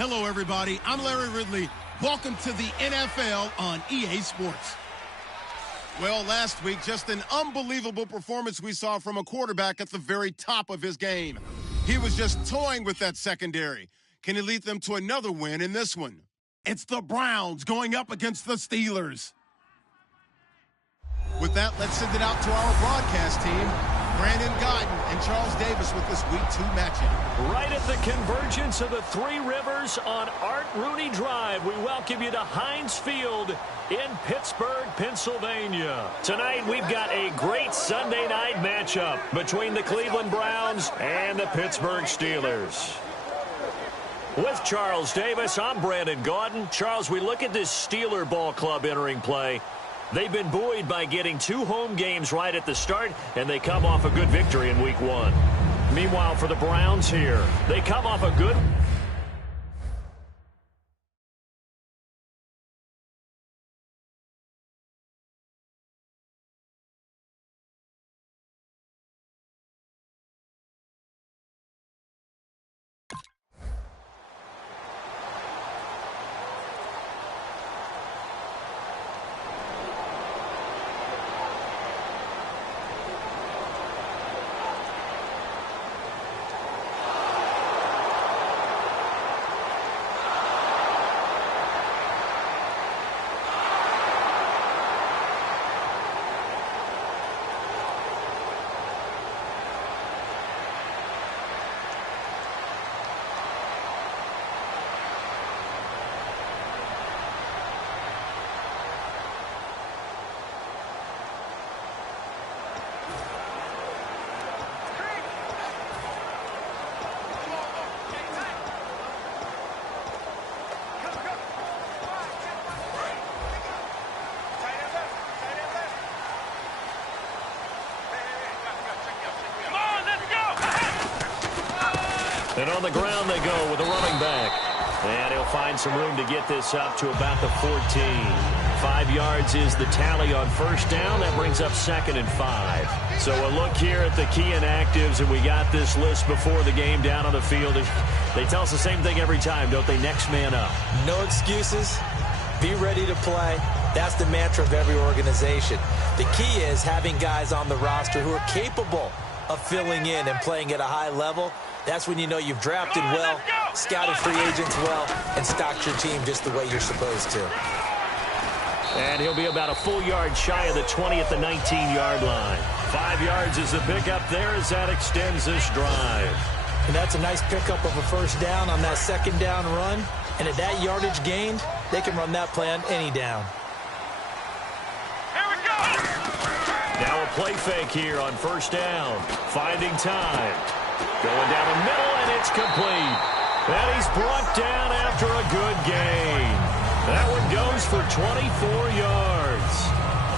Hello, everybody. I'm Larry Ridley. Welcome to the NFL on EA Sports. Well, last week, just an unbelievable performance we saw from a quarterback at the very top of his game. He was just toying with that secondary. Can he lead them to another win in this one? It's the Browns going up against the Steelers. With that, let's send it out to our broadcast team. Brandon Godden and Charles Davis with this Week 2 matchup. Right at the convergence of the Three Rivers on Art Rooney Drive, we welcome you to Heinz Field in Pittsburgh, Pennsylvania. Tonight, we've got a great Sunday night matchup between the Cleveland Browns and the Pittsburgh Steelers. With Charles Davis, I'm Brandon Godden. Charles, we look at this Steeler ball club entering play. They've been buoyed by getting 2 home games right at the start, and they come off a good victory in Week 1. Meanwhile, for the Browns here, they come off a good... And on the ground they go with a running back. And he'll find some room to get this up to about the 14. 5 yards is the tally on first down. That brings up 2nd and 5. So a look here at the key inactives, and we got this list before the game down on the field. They tell us the same thing every time, don't they? Next man up. No excuses. Be ready to play. That's the mantra of every organization. The key is having guys on the roster who are capable of filling in and playing at a high level. That's when you know you've drafted well, scouted free agents well, and stocked your team just the way you're supposed to. And he'll be about a full yard shy of the 20 at the 19-yard line. 5 yards is the pickup there as that extends this drive. And that's a nice pickup of a first down on that second down run. And at that yardage gained, they can run that play on any down. Here we go! Now a play fake here on first down. Finding time. Going down the middle, and it's complete. And he's brought down after a good gain. That one goes for 24 yards.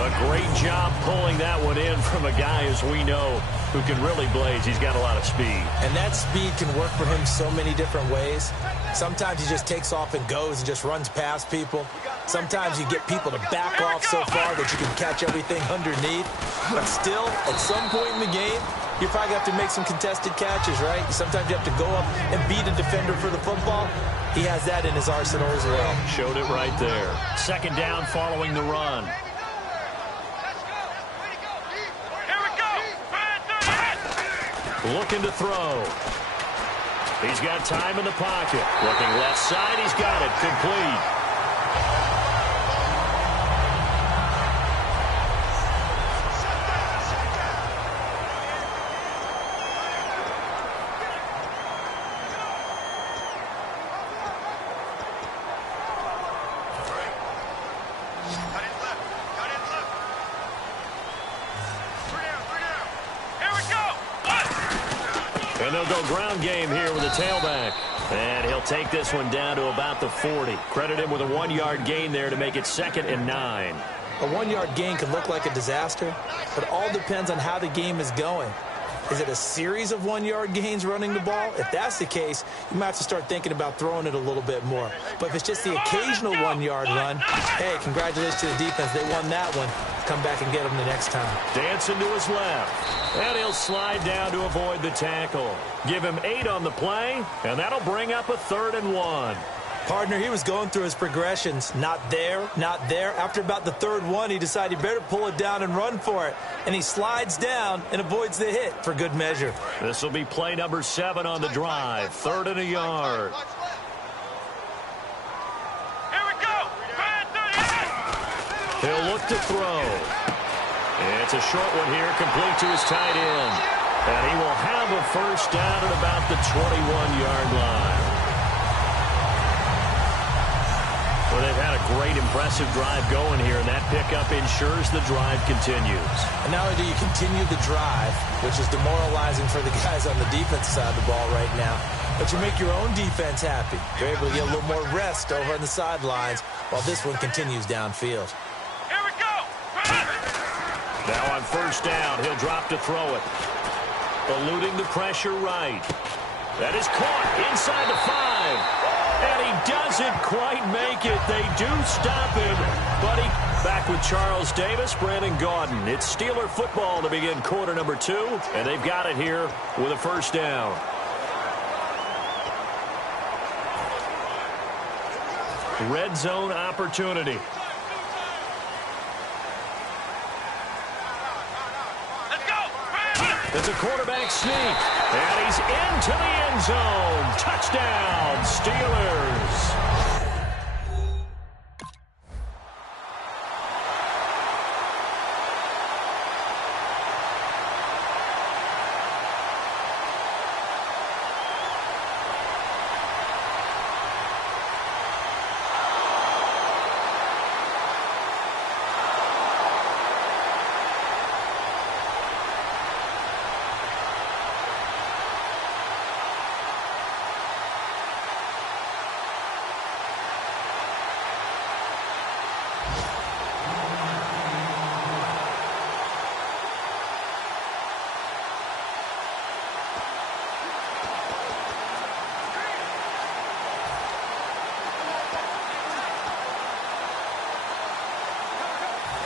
A great job pulling that one in from a guy, as we know, who can really blaze. He's got a lot of speed. And that speed can work for him so many different ways. Sometimes he just takes off and goes and just runs past people. Sometimes you get people to back off so far that you can catch everything underneath. But still, at some point in the game, you probably have to make some contested catches, right? Sometimes you have to go up and beat a defender for the football. He has that in his arsenal as well. Showed it right there. Second down following the run. Looking to throw. He's got time in the pocket. Looking left side, he's got it. Complete. And they'll go ground game here with a tailback. And he'll take this one down to about the 40. Credit him with a 1-yard gain there to make it 2nd and 9. A 1-yard gain can look like a disaster, but it all depends on how the game is going. Is it a series of 1-yard gains running the ball? If that's the case, you might have to start thinking about throwing it a little bit more. But if it's just the occasional 1-yard run, hey, congratulations to the defense. They won that one. Come back and get them the next time. Dancing to his left. And he'll slide down to avoid the tackle. Give him 8 on the play, and that'll bring up a 3rd and 1. Partner, he was going through his progressions. Not there, not there. After about the 3rd one, he decided he better pull it down and run for it. And he slides down and avoids the hit for good measure. This will be play number 7 on the drive. 3rd and a yard. Here we go. He'll look to throw. It's a short one here, complete to his tight end. And he will have a first down at about the 21-yard line. Well, they've had a great, impressive drive going here, and that pickup ensures the drive continues. And not only do you continue the drive, which is demoralizing for the guys on the defensive side of the ball right now, but you make your own defense happy. You're able to get a little more rest over on the sidelines while this one continues downfield. Here we go. Now on first down, he'll drop to throw it. Eluding the pressure right. That is caught inside the 5. And he doesn't quite make it. They do stop him. But he back with Charles Davis, Brandon Gaudin. It's Steeler football to begin quarter number 2. And they've got it here with a first down. Red zone opportunity. Let's go. It's a quarterback sneak. And he's into the end zone. Touchdown, Steelers.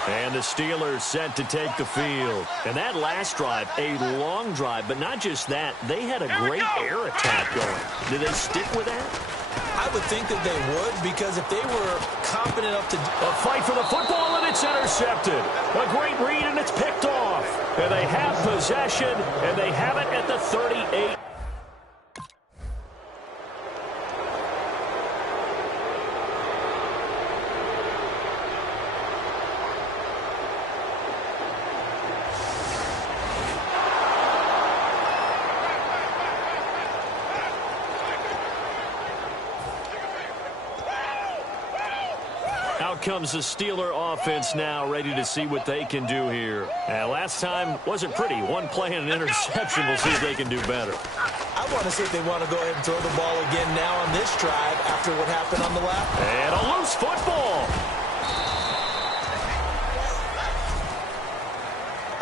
And the Steelers set to take the field. And that last drive, a long drive, but not just that. They had a great air attack going. Did they stick with that? I would think that they would, because if they were confident enough to... A fight for the football, and it's intercepted. A great read, and it's picked off. And they have possession, and they have it at the 38. Out comes the Steeler offense now, ready to see what they can do here. Last time wasn't pretty. One play and an interception. We'll see if they can do better. I want to see if they want to go ahead and throw the ball again now on this drive after what happened on the last. And a loose football.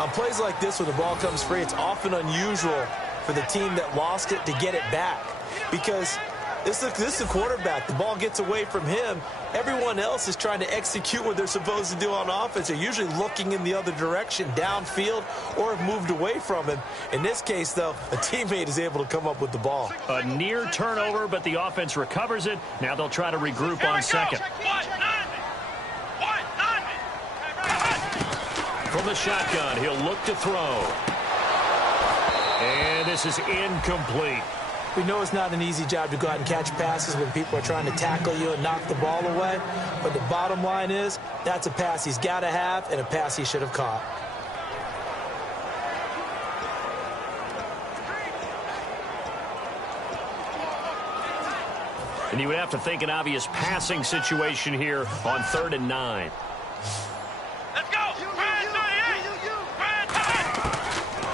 On plays like this, when the ball comes free, it's often unusual for the team that lost it to get it back, because this is the quarterback. The ball gets away from him. Everyone else is trying to execute what they're supposed to do on offense. They're usually looking in the other direction, downfield, or have moved away from him. In this case, though, a teammate is able to come up with the ball. A near turnover, but the offense recovers it. Now they'll try to regroup on second. From the shotgun, he'll look to throw. And this is incomplete. We know it's not an easy job to go out and catch passes when people are trying to tackle you and knock the ball away. But the bottom line is, that's a pass he's got to have and a pass he should have caught. And you would have to think an obvious passing situation here on 3rd and 9. Let's go.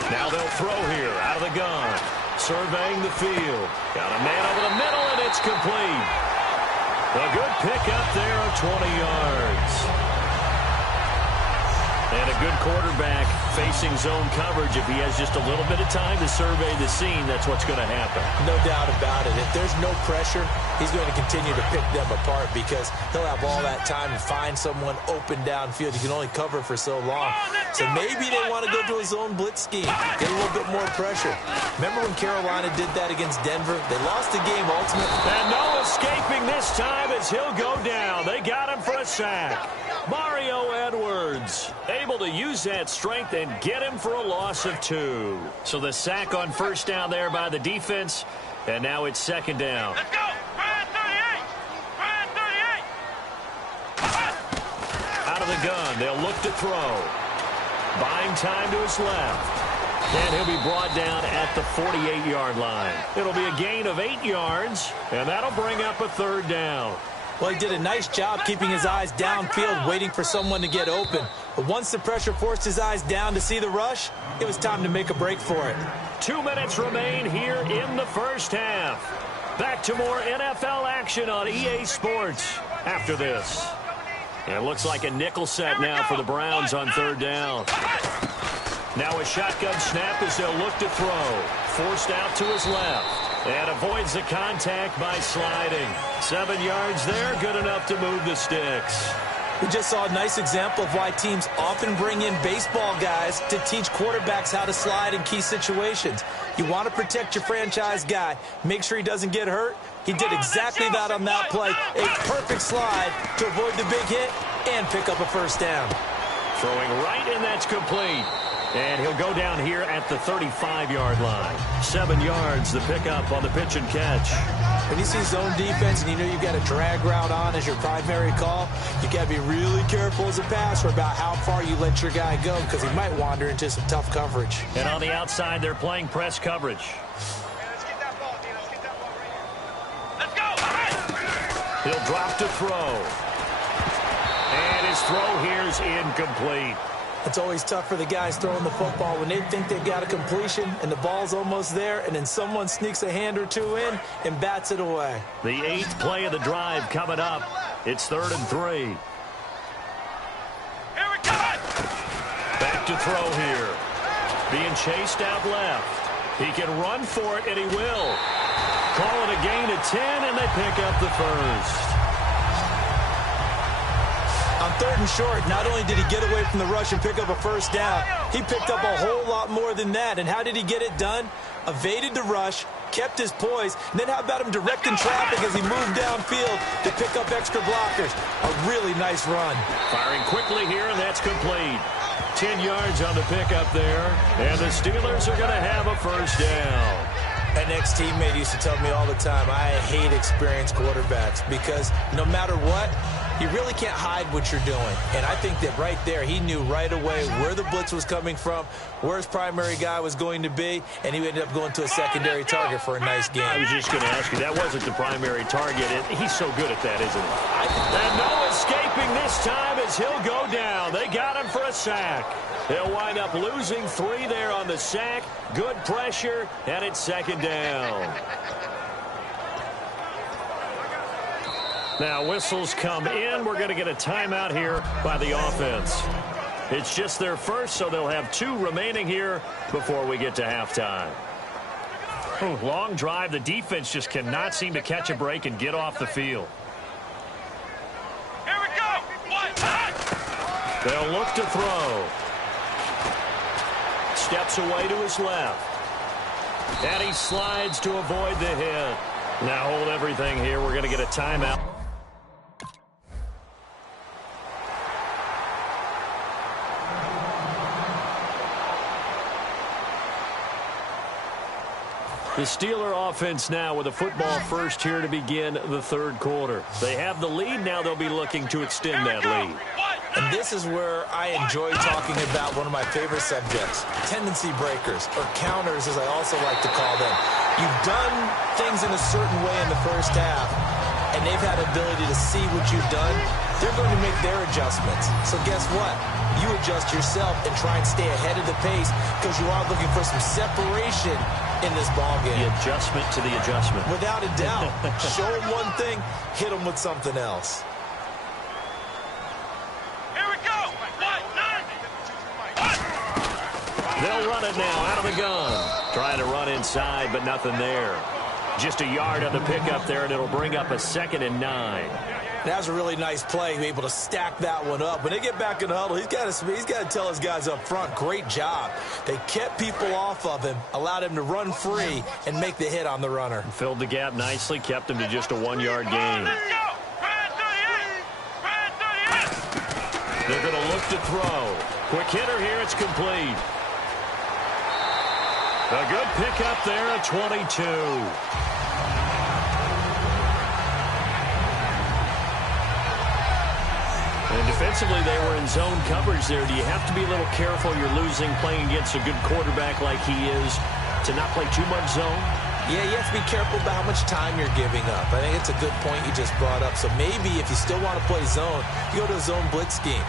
Now they'll throw here out of the gun. Surveying the field. Got a man over the middle, and it's complete. A good pick up there of 20 yards. And a good quarterback facing zone coverage. If he has just a little bit of time to survey the scene, that's what's going to happen. No doubt about it. If there's no pressure, he's going to continue to pick them apart because he'll have all that time to find someone open downfield. You can only cover for so long. So maybe they want to go to a zone blitz scheme, get a little bit more pressure. Remember when Carolina did that against Denver? They lost the game ultimately. And no escaping this time as he'll go down. They got him for a sack. Mario Edwards able to use that strength and get him for a loss of 2. So the sack on first down there by the defense, and now it's second down. Let's go! Brian 38! Brian 38! Out of the gun, they'll look to throw. Buying time to his left. And he'll be brought down at the 48-yard line. It'll be a gain of 8 yards, and that'll bring up a third down. Well, he did a nice job keeping his eyes downfield, waiting for someone to get open. But once the pressure forced his eyes down to see the rush, it was time to make a break for it. 2 minutes remain here in the first half. Back to more NFL action on EA Sports after this. And it looks like a nickel set now for the Browns on third down. Now a shotgun snap as they'll look to throw. Forced out to his left. And avoids the contact by sliding. 7 yards there, good enough to move the sticks. We just saw a nice example of why teams often bring in baseball guys to teach quarterbacks how to slide in key situations. You want to protect your franchise guy. Make sure he doesn't get hurt. He did exactly that on that play. A perfect slide to avoid the big hit and pick up a first down. Throwing right, and that's complete. And he'll go down here at the 35-yard line. 7 yards, the pickup on the pitch and catch. When you see zone defense and you know you've got a drag route on as your primary call, you got to be really careful as a passer about how far you let your guy go because he might wander into some tough coverage. And on the outside, they're playing press coverage. Let's get that ball, Dino. Let's get that ball right here. Let's go! He'll drop to throw. And his throw here is incomplete. It's always tough for the guys throwing the football when they think they've got a completion and the ball's almost there, and then someone sneaks a hand or two in and bats it away. The 8th play of the drive coming up. It's 3rd and 3. Here we go! Back to throw here. Being chased out left. He can run for it, and he will. Call it a gain of 10, and they pick up the first. On 3rd and short, not only did he get away from the rush and pick up a first down, he picked up a whole lot more than that. And how did he get it done? Evaded the rush, kept his poise, and then how about him directing traffic as he moved downfield to pick up extra blockers? A really nice run. Firing quickly here, and that's complete. 10 yards on the pickup there, and the Steelers are going to have a first down. An ex-teammate used to tell me all the time, I hate experienced quarterbacks because no matter what, you really can't hide what you're doing. And I think that right there, he knew right away where the blitz was coming from, where his primary guy was going to be, and he ended up going to a secondary target for a nice game. I was just going to ask you, that wasn't the primary target. He's so good at that, isn't he? And no escaping this time as he'll go down. They got him for a sack. They'll wind up losing 3 there on the sack. Good pressure, and it's second down. Now whistles come in. We're going to get a timeout here by the offense. It's just their first, so they'll have 2 remaining here before we get to halftime. Long drive. The defense just cannot seem to catch a break and get off the field. Here we go! They'll look to throw. Steps away to his left. And he slides to avoid the hit. Now hold everything here. We're going to get a timeout. The Steeler offense now with a football first here to begin the 3rd quarter. They have the lead. Now they'll be looking to extend that lead. And this is where I enjoy talking about one of my favorite subjects, tendency breakers, or counters as I also like to call them. You've done things in a certain way in the first half, and they've had ability to see what you've done. They're going to make their adjustments. So guess what? You adjust yourself and try and stay ahead of the pace because you are looking for some separation in this ballgame. The adjustment to the adjustment. Without a doubt. Show them one thing, hit them with something else. Here we go! They'll run it now out of the gun. Trying to run inside, but nothing there. Just a yard on the pickup there, and it'll bring up a 2nd and 9. That was a really nice play, be able to stack that one up. When they get back in the huddle, he's got to tell his guys up front, great job. They kept people off of him, allowed him to run free, and make the hit on the runner. Filled the gap nicely, kept him to just a 1-yard gain. They're going to look to throw. Quick hitter here, it's complete. A good pickup there at 22. And defensively, they were in zone coverage there. Do you have to be a little careful? You're losing playing against a good quarterback like he is to not play too much zone? Yeah, you have to be careful about how much time you're giving up. I think it's a good point you just brought up. So maybe if you still want to play zone, you go to a zone blitz scheme.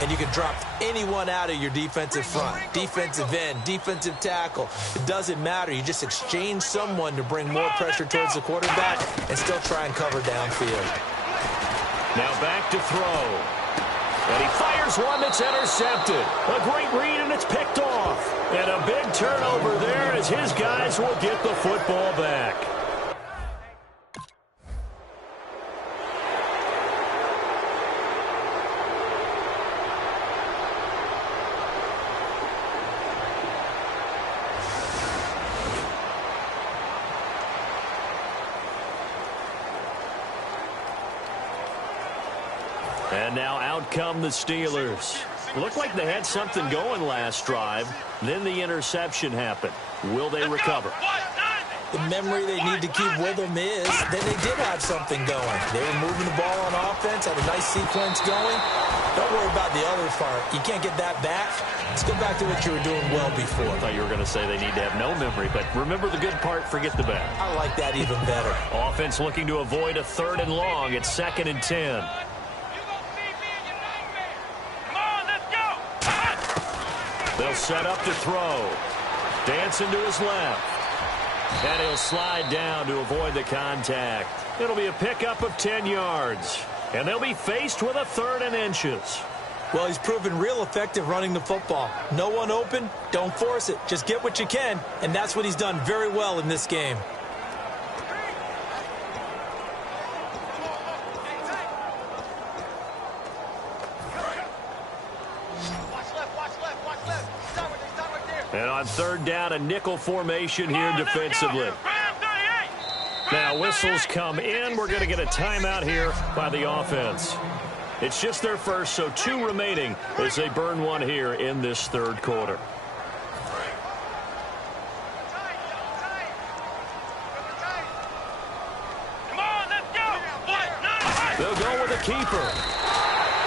And you can drop anyone out of your defensive front, defensive end, defensive tackle. It doesn't matter. You just exchange someone to bring more pressure towards the quarterback and still try and cover downfield. Now back to throw. And he fires one that's intercepted. A great read, and it's picked off. And a big turnover there as his guys will get the football back. And now out come the Steelers. Looked like they had something going last drive. Then the interception happened. Will they recover? The memory they need to keep with them is that they did have something going. They were moving the ball on offense, had a nice sequence going. Don't worry about the other part. You can't get that back. Let's go back to what you were doing well before. I thought you were going to say they need to have no memory, but remember the good part, forget the bad. I like that even better. Offense looking to avoid a 3rd and long. It's 2nd and 10. They'll set up to throw. Dancing to his left. And he'll slide down to avoid the contact. It'll be a pickup of 10 yards. And they'll be faced with a 3rd and inches. Well, he's proven real effective running the football. No one open, don't force it. Just get what you can, and that's what he's done very well in this game. And on 3rd down, a nickel formation here defensively. Now whistles come in. We're going to get a timeout here by the offense. It's just their first, so 2 remaining as they burn one here in this 3rd quarter. They'll go with a keeper.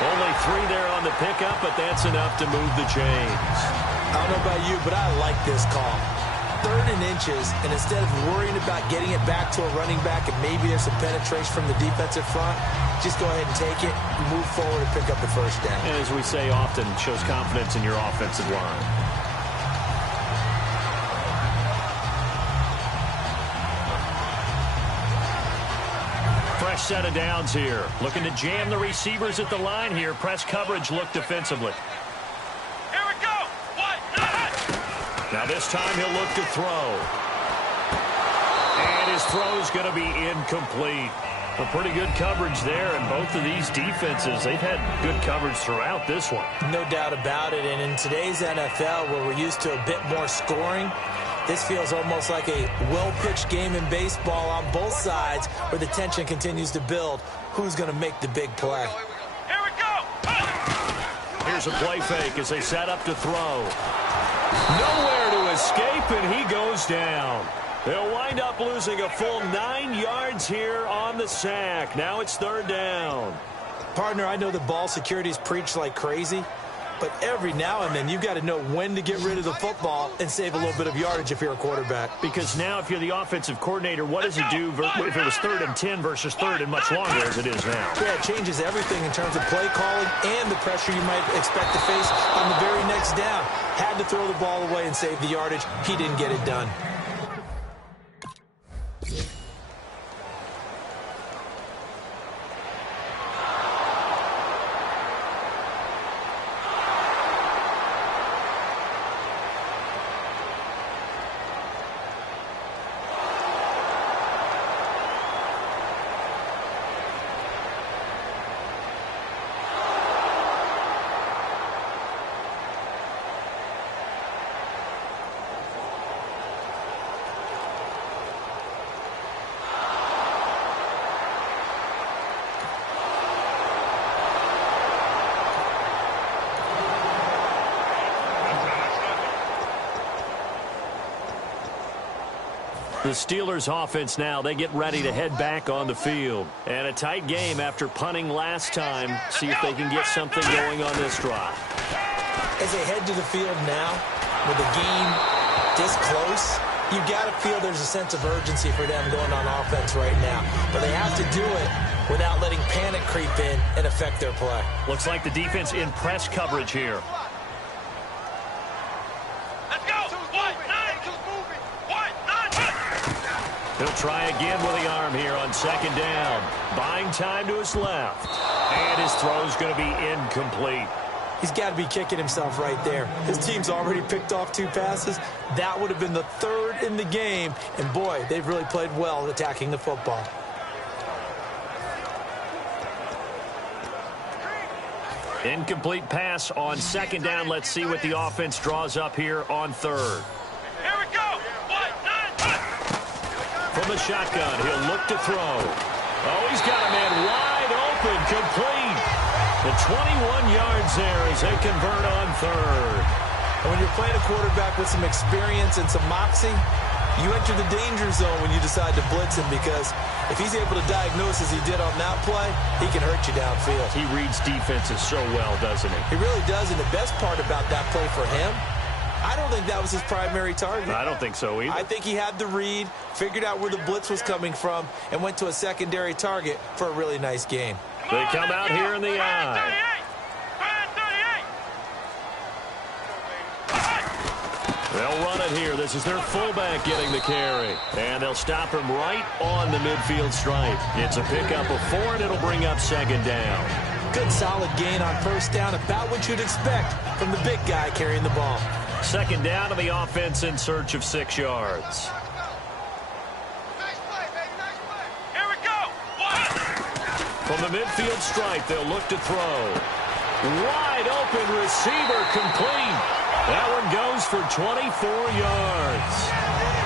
Only 3 there on the pickup, but that's enough to move the chains. I don't know about you, but I like this call. 3rd and inches, and instead of worrying about getting it back to a running back and maybe there's some penetration from the defensive front, just go ahead and take it, move forward, and pick up the 1st down. And as we say often, shows confidence in your offensive line. Fresh set of downs here. Looking to jam the receivers at the line here. Press coverage look defensively. Now this time he'll look to throw. And his throw's going to be incomplete. A pretty good coverage there, and both of these defenses, they've had good coverage throughout this one. No doubt about it, and in today's NFL, where we're used to a bit more scoring, this feels almost like a well-pitched game in baseball on both sides, where the tension continues to build. Who's going to make the big play? Here we go! Here's a play fake as they set up to throw. Nowhere to escape, and he goes down. They'll wind up losing a full 9 yards here on the sack. Now it's 3rd down. Partner, I know the ball security is preached like crazy, but every now and then you've got to know when to get rid of the football and save a little bit of yardage if you're a quarterback. Because now if you're the offensive coordinator, what does it do if it was 3rd and 10 versus 3rd and much longer as it is now? Yeah, it changes everything in terms of play calling and the pressure you might expect to face on the very next down. Had to throw the ball away and save the yardage. He didn't get it done. The Steelers offense now, they get ready to head back on the field. And a tight game after punting last time. See if they can get something going on this drive. As they head to the field now, with the game this close, you got to feel there's a sense of urgency for them going on offense right now. But they have to do it without letting panic creep in and affect their play. Looks like the defense in press coverage here. He'll try again with the arm here on second down. Buying time to his left. And his throw's going to be incomplete. He's got to be kicking himself right there. His team's already picked off 2 passes. That would have been the 3rd in the game. And, boy, they've really played well attacking the football. Incomplete pass on second down. Let's see what the offense draws up here on 3rd. Here we go. 1, 9, 1. From the shotgun, he'll look to throw. Oh, he's got a man wide open, complete. The 21 yards there as they convert on 3rd. And when you're playing a quarterback with some experience and some moxie, you enter the danger zone when you decide to blitz him, because if he's able to diagnose as he did on that play, he can hurt you downfield. He reads defenses so well, doesn't he? He really does, and the best part about that play for him, I don't think that was his primary target. I don't think so either. I think he had the read, figured out where the blitz was coming from, and went to a secondary target for a really nice game. They come out here in the eye. They'll run it here. This is their fullback getting the carry. And they'll stop him right on the midfield stripe. It's a pickup of 4, and it'll bring up second down. Good solid gain on first down, about what you'd expect from the big guy carrying the ball. Second down to the offense in search of 6 yards. Nice play, baby. Nice play. Here we go. 1. From the midfield stripe, they'll look to throw. Wide open receiver, complete. That one goes for 24 yards.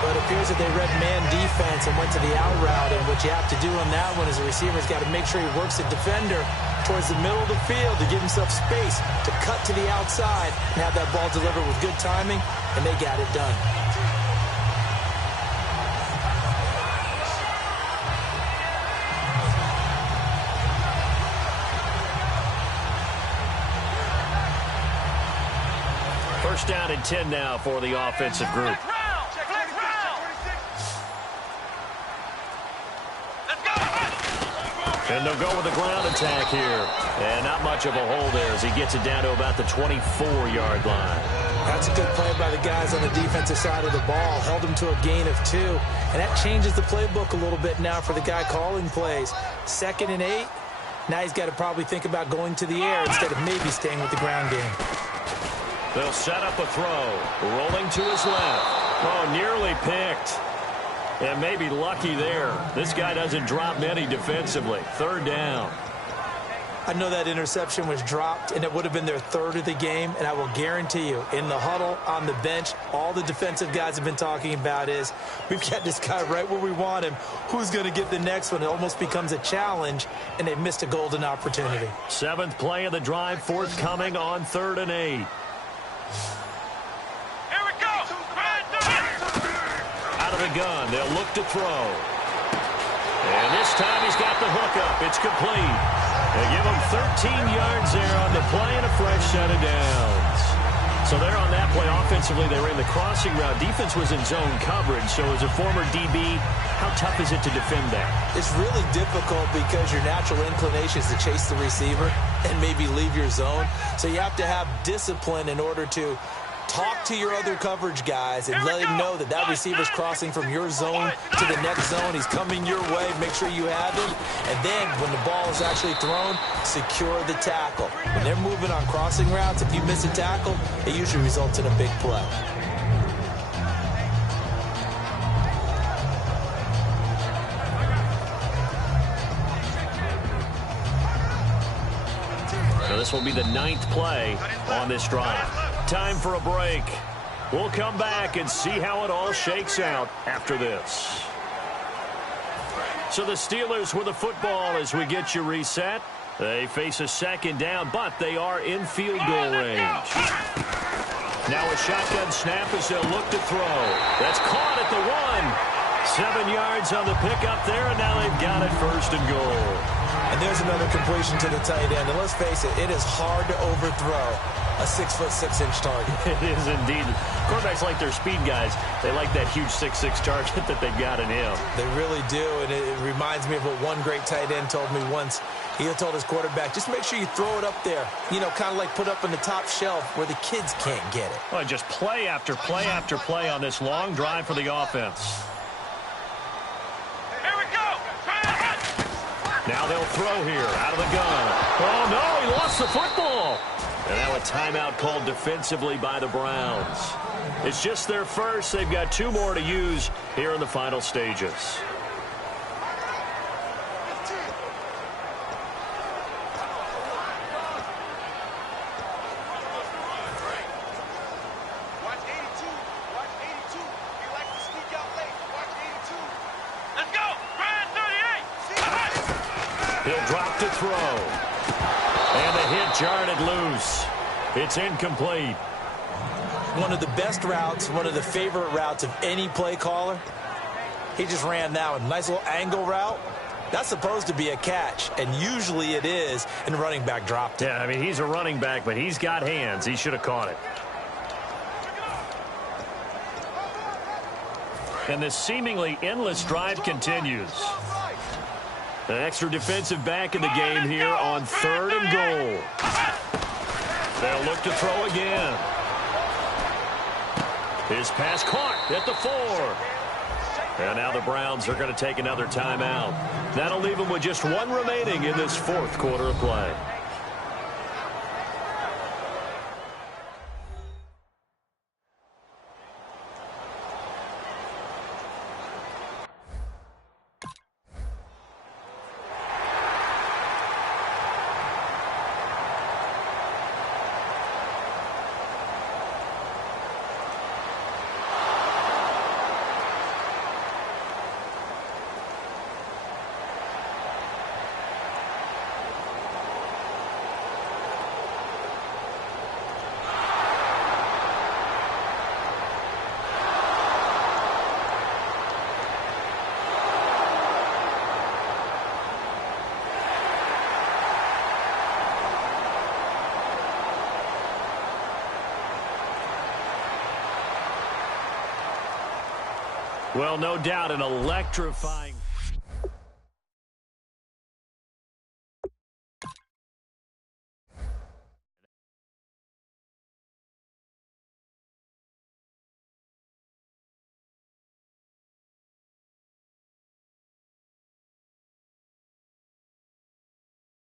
But it appears that they read man defense and went to the out route, and what you have to do on that one is the receiver's got to make sure he works the defender towards the middle of the field to give himself space to cut to the outside and have that ball delivered with good timing, and they got it done. First down and 10 now for the offensive group. And they'll go with the ground attack here. And not much of a hole there as he gets it down to about the 24-yard line. That's a good play by the guys on the defensive side of the ball. Held him to a gain of 2. And that changes the playbook a little bit now for the guy calling plays. 2nd and 8. Now he's got to probably think about going to the air instead of maybe staying with the ground game. They'll set up a throw. Rolling to his left. Oh, nearly picked. And maybe lucky there. This guy doesn't drop many defensively. 3rd down. I know that interception was dropped, and it would have been their 3rd of the game, and I will guarantee you, in the huddle, on the bench, all the defensive guys have been talking about is, we've got this guy right where we want him. Who's going to get the next one? It almost becomes a challenge, and they've missed a golden opportunity. 7th play of the drive, forthcoming on 3rd and 8. The gun, they'll look to throw. And this time he's got the hookup. It's complete. They give him 13 yards there on the play and a fresh set of downs. So there on that play, offensively, they ran the crossing route. Defense was in zone coverage, so as a former DB, how tough is it to defend that? It's really difficult because your natural inclination is to chase the receiver and maybe leave your zone. So you have to have discipline in order to talk to your other coverage guys and let him know that that receiver's crossing from your zone to the next zone. He's coming your way. Make sure you have him. And then when the ball is actually thrown, secure the tackle. When they're moving on crossing routes, if you miss a tackle, it usually results in a big play. So this will be the 9th play on this drive. Time for a break. We'll come back and see how it all shakes out after this. So the Steelers with the football as we get you reset. They face a 2nd down, but they are in field goal range. Now a shotgun snap as they'll look to throw. That's caught at the 1. 7 yards on the pickup there, and now they've got it 1st and goal. And there's another completion to the tight end. And let's face it, it is hard to overthrow a 6'6" target. It is indeed. Quarterbacks like their speed guys. They like that huge 6'6" target that they've got in him. They really do, and it reminds me of what one great tight end told me once. He told his quarterback, just make sure you throw it up there. You know, kind of like put up on the top shelf where the kids can't get it. Well, just play after play after play on this long drive for the offense. Here we go. Try to run. Now they'll throw here out of the gun. Oh, no, he lost the football. And now a timeout called defensively by the Browns. It's just their first. They've got 2 more to use here in the final stages. Watch 82. Watch 82. He likes to sneak out late. Watch 82. Let's go. Ryan 38. He'll drop to throw. And the hit jarred it loose. It's incomplete. One of the best routes, one of the favorite routes of any play caller. He just ran that one. Nice little angle route. That's supposed to be a catch, and usually it is, and the running back dropped it. Yeah, I mean, he's a running back, but he's got hands. He should have caught it. And this seemingly endless drive continues. An extra defensive back in the game here on 3rd and goal. They'll look to throw again. His pass caught at the 4. And now the Browns are going to take another timeout. That'll leave them with just 1 remaining in this 4th quarter of play. Well, no doubt an electrifying